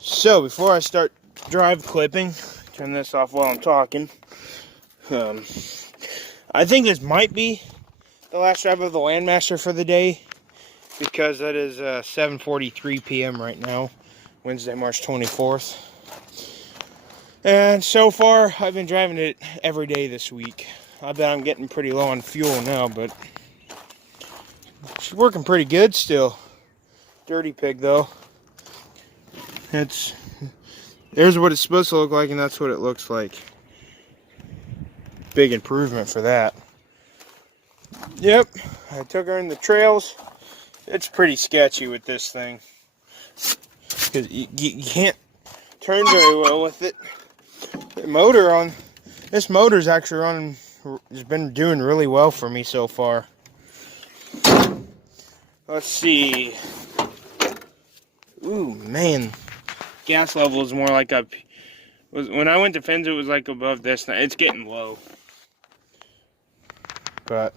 So before I start drive clipping, turn this off while I'm talking. I think this might be the last drive of the Landmaster for the day, because that is 7:43 p.m. right now, Wednesday, March 24th. And so far, I've been driving it every day this week. I bet I'm getting pretty low on fuel now, but she's working pretty good still. Dirty pig though. There's what it's supposed to look like, and that's what it looks like. Big improvement for that. Yep, I took her in the trails. It's pretty sketchy with this thing, because you can't turn very well with it. This motor's actually running, has been doing really well for me so far. Let's see. Ooh, man. Gas level is more like up. When I went to Fins, it was like above this. Now it's getting low. But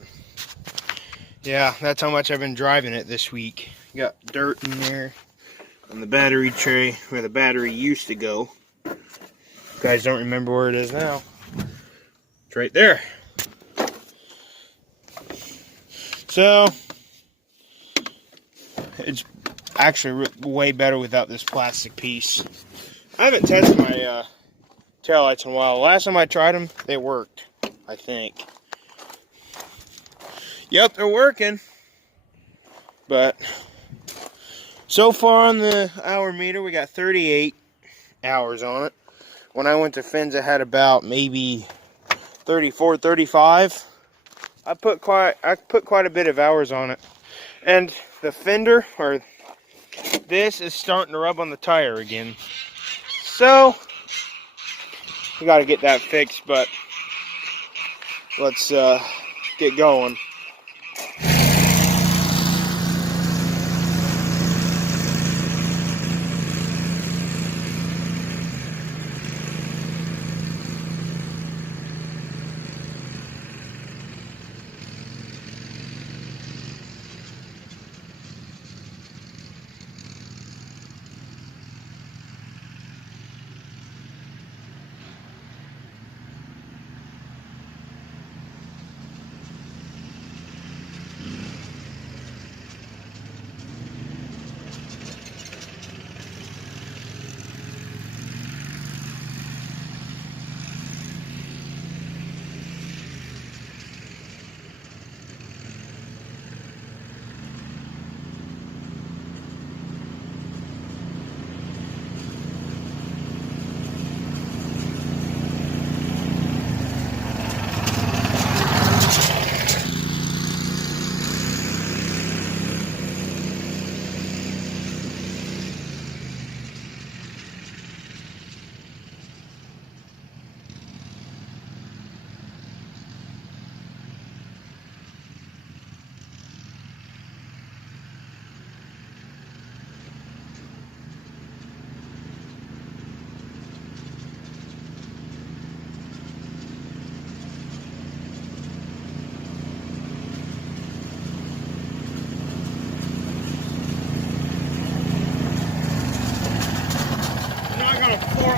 yeah, that's how much I've been driving it this week. Got dirt in there on the battery tray where the battery used to go. You guys don't remember where it is now. It's right there. So it's actually way better without this plastic piece. I haven't tested my taillights in a while. Last time I tried them, they worked, I think. Yep, they're working. But so far on the hour meter, we got 38 hours on it. When I went to Fins, it had about maybe 34, 35. I put quite a bit of hours on it. And the fender, or this, is starting to rub on the tire again. So we got to get that fixed, but let's get going.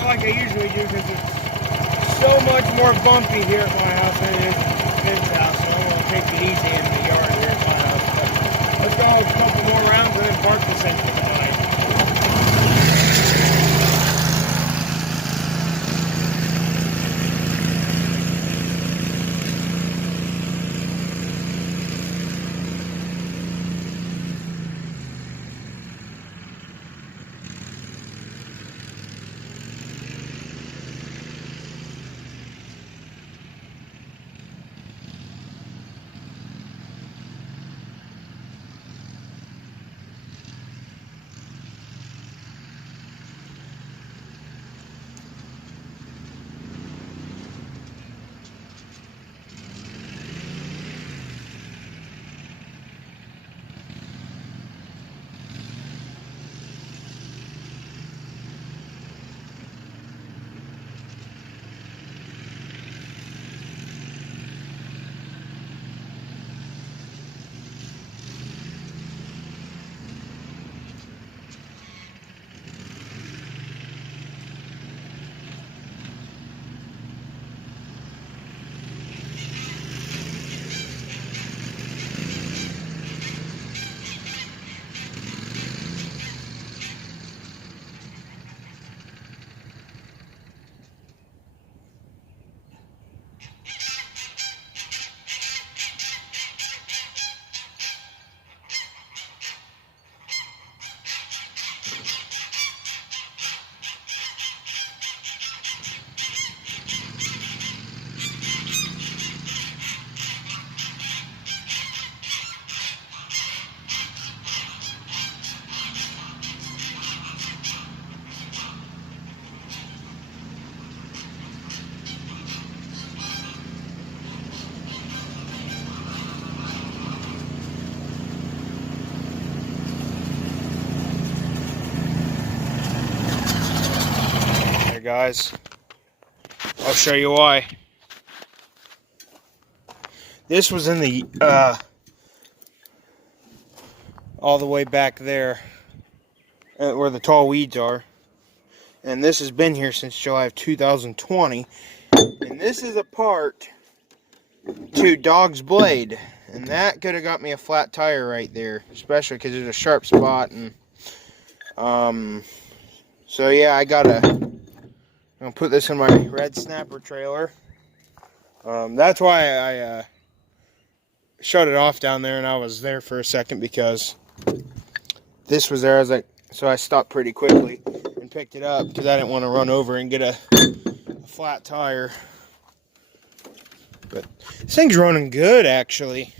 Like I usually do, because it's so much more bumpy here at my house than it is at Finn's house, so I'm going to take it easy in the yard here at my house. But let's go a couple more rounds and then park this thing for the night. guys. I'll show you why. This was in the, all the way back there, where the tall weeds are. And this has been here since July of 2020. And this is a part to Dog's blade. And that could have got me a flat tire right there. Especially because there's a sharp spot. And so yeah, I'm gonna put this in my red snapper trailer. That's why I shut it off down there, and I was there for a second because this was there. I was like, so I stopped pretty quickly and picked it up because I didn't want to run over and get a flat tire. But this thing's running good, actually.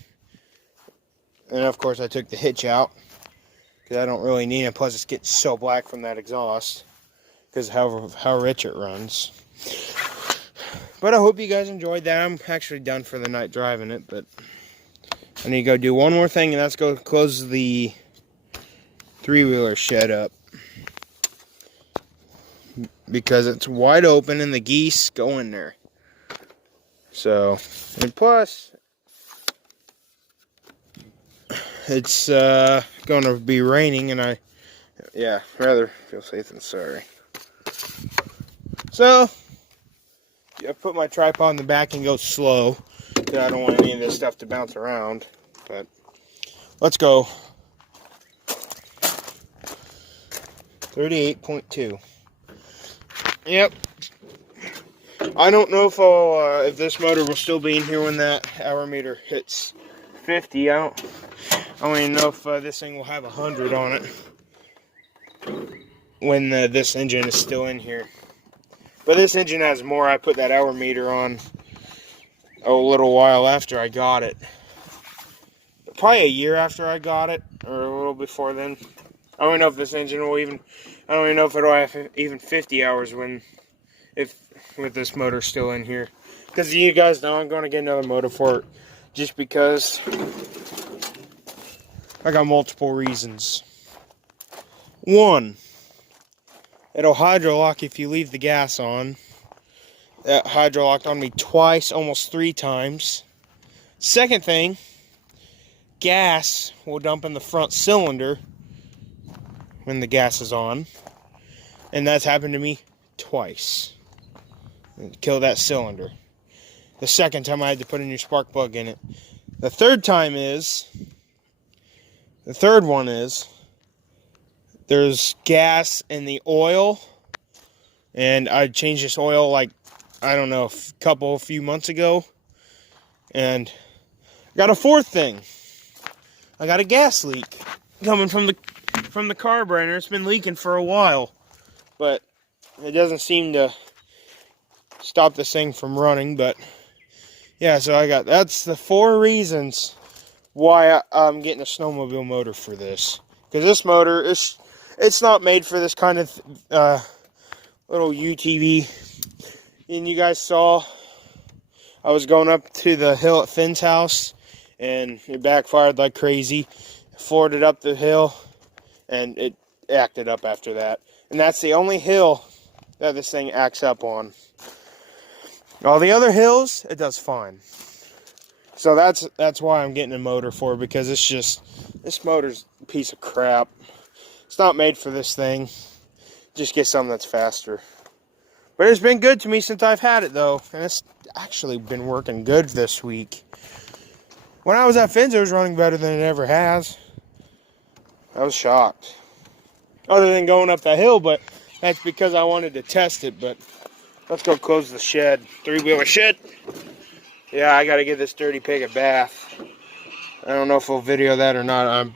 And of course, I took the hitch out because I don't really need it. Plus, it's getting so black from that exhaust because of how rich it runs. But I hope you guys enjoyed that. I'm actually done for the night driving it, but I need to go do one more thing, and that's go close the three-wheeler shed up because it's wide open and the geese go in there. So, and plus, it's going to be raining, and yeah, rather feel safe than sorry. So, I put my tripod in the back and go slow, because I don't want any of this stuff to bounce around. But let's go. 38.2. Yep. I don't know if this motor will still be in here when that hour meter hits 50. I don't even know if this thing will have 100 on it when this engine is still in here. But this engine has more. I put that hour meter on a little while after I got it. Probably a year after I got it, or a little before then. I don't even know if this engine will even, I don't even know if it'll have even 50 hours with this motor still in here. Because you guys know I'm going to get another motor for it, just because I got multiple reasons. One, it'll hydro lock if you leave the gas on. That hydro locked on me twice, almost 3 times. Second thing, gas will dump in the front cylinder when the gas is on. And that's happened to me twice. Kill that cylinder. The second time I had to put a new spark plug in it. The third one is there's gas in the oil, and I changed this oil like, I don't know, a few months ago. And I got a fourth thing. I got a gas leak coming from the carburetor. It's been leaking for a while, but it doesn't seem to stop this thing from running. But yeah, so that's the 4 reasons why I'm getting a snowmobile motor for this. Because this motor it's not made for this kind of little UTV. And you guys saw I was going up to the hill at Finn's house, and it backfired like crazy. Floored it up the hill, and it acted up after that. And that's the only hill that this thing acts up on. All the other hills, it does fine. So that's why I'm getting a motor for it, because it's just, this motor's a piece of crap. It's not made for this thing. Just get something that's faster. But it's been good to me since I've had it, though. And it's actually been working good this week. When I was at Finn's, it was running better than it ever has. I was shocked. Other than going up that hill, but that's because I wanted to test it. But let's go close the shed. 3-wheeler shed. Yeah, I got to give this dirty pig a bath. I don't know if we'll video that or not. I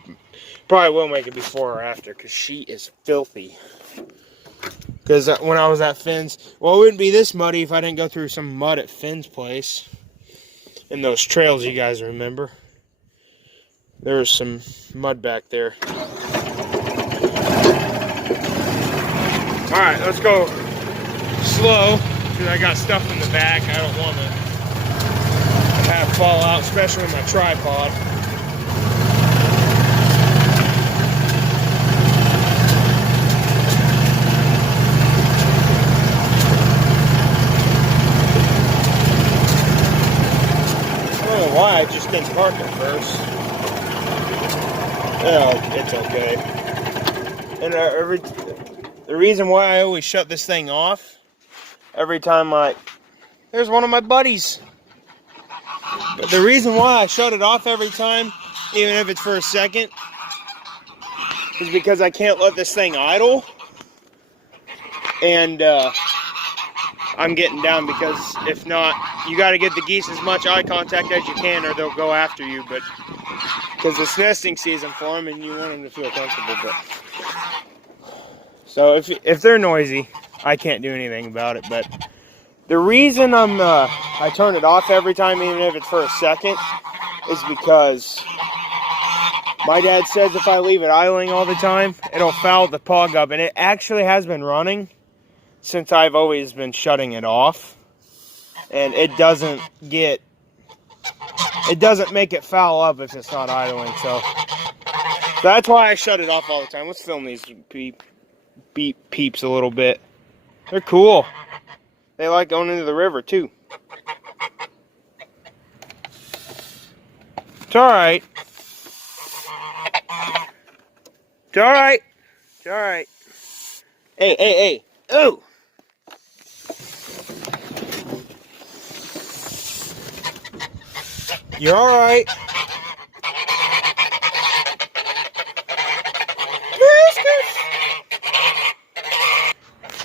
probably will make it before or after, because she is filthy. Because when I was at Finn's, well, it wouldn't be this muddy if I didn't go through some mud at Finn's place. In those trails you guys remember. There was some mud back there. Alright, let's go slow, because I got stuff in the back I don't want to have fall out, especially with my tripod. didn't spark at first. Oh, it's okay. And the reason why I always shut this thing off every time there's one of my buddies. But the reason why I shut it off every time, even if it's for a second, is because I can't let this thing idle. And I'm getting down, because if not, you got to get the geese as much eye contact as you can, or they'll go after you. But because it's nesting season for them, and you want them to feel comfortable. But so if they're noisy, I can't do anything about it. But the reason I turn it off every time, even if it's for a second, is because my dad says if I leave it idling all the time, it'll foul the pug up, and it actually has been running since I've always been shutting it off, and it doesn't make it foul up if it's not idling. So that's why I shut it off all the time. Let's film these peeps a little bit. They're cool. They like going into the river too. It's alright. It's alright. It's alright. Hey. Oh! You're alright.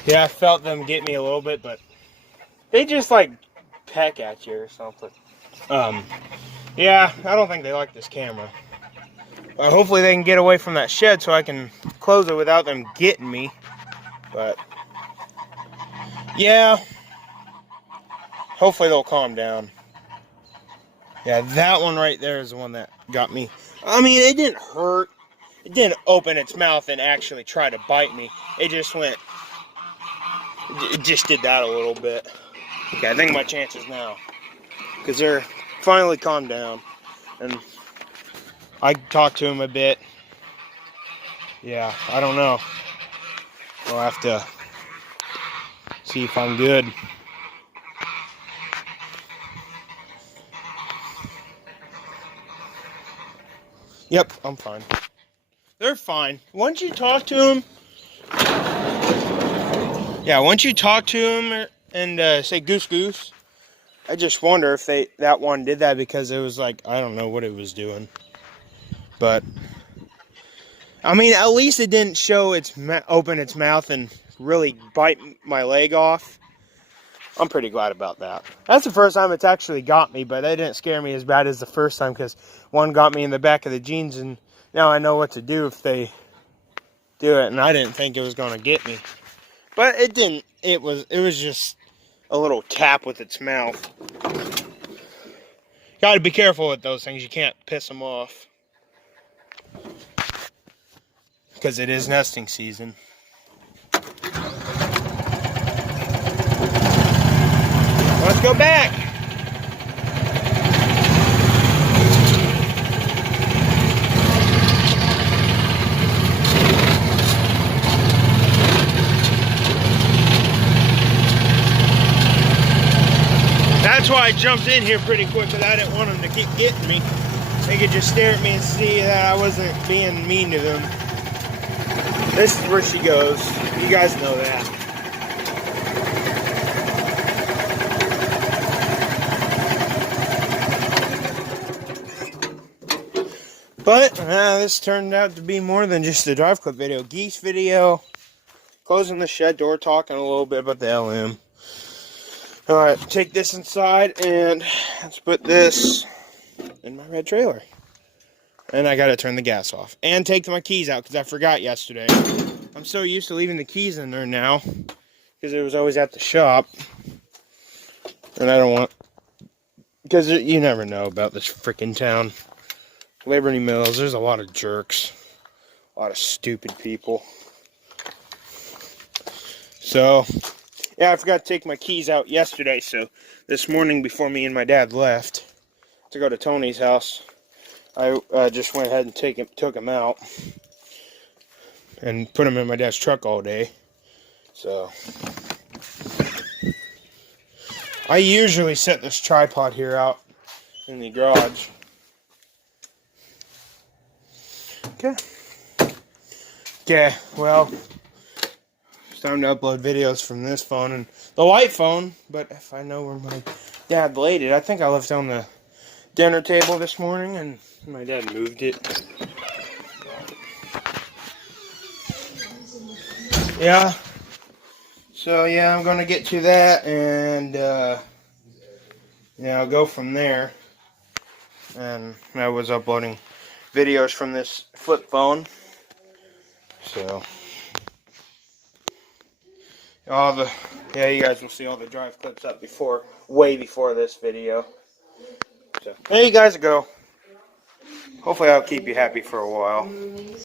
Yeah, I felt them get me a little bit, but they just like peck at you or something. Yeah, I don't think they like this camera. Hopefully they can get away from that shed so I can close it without them getting me. But yeah, hopefully they'll calm down. Yeah, that one right there is the one that got me. I mean, it didn't hurt. It didn't open its mouth and actually try to bite me. It just went, it just did that a little bit. Okay, I think my chances now, because they're finally calmed down, and I talked to him a bit. Yeah, I don't know. I'll have to see if I'm good. Yep, I'm fine. They're fine. Once you talk to them, once you talk to them and say goose goose, I just wonder if that one did that because it was like, I don't know what it was doing. But I mean, at least it didn't show open its mouth and really bite my leg off. I'm pretty glad about that. That's the first time it's actually got me, but that didn't scare me as bad as the first time, because one got me in the back of the jeans, and now I know what to do if they do it, and I didn't think it was going to get me. But it didn't. It was just a little tap with its mouth. Got to be careful with those things. You can't piss them off, because it is nesting season. Let's go back. That's why I jumped in here pretty quick, because I didn't want them to keep getting me. They could just stare at me and see that I wasn't being mean to them. This is where she goes. You guys know that. But this turned out to be more than just a drive clip video. Geese video, closing the shed door, talking a little bit about the LM. Alright, take this inside and let's put this in my red trailer. And I gotta turn the gas off. And take my keys out, because I forgot yesterday. I'm so used to leaving the keys in there now, because it was always at the shop. And I don't want, because you never know about this freaking town. Liberty Mills, there's a lot of jerks. A lot of stupid people. So, yeah, I forgot to take my keys out yesterday. So, this morning before me and my dad left to go to Tony's house, I just went ahead and took them out. And put them in my dad's truck all day. So, I usually set this tripod here out in the garage. Okay. Okay, well, it's time to upload videos from this phone and the white phone, but if I know where my dad laid it, I think I left it on the dinner table this morning and my dad moved it. Yeah. So yeah, I'm gonna get to that and I'll go from there. And I was uploading videos from this flip phone. So you guys will see all the drive clips up way before this video. So there you guys go. Hopefully I'll keep you happy for a while.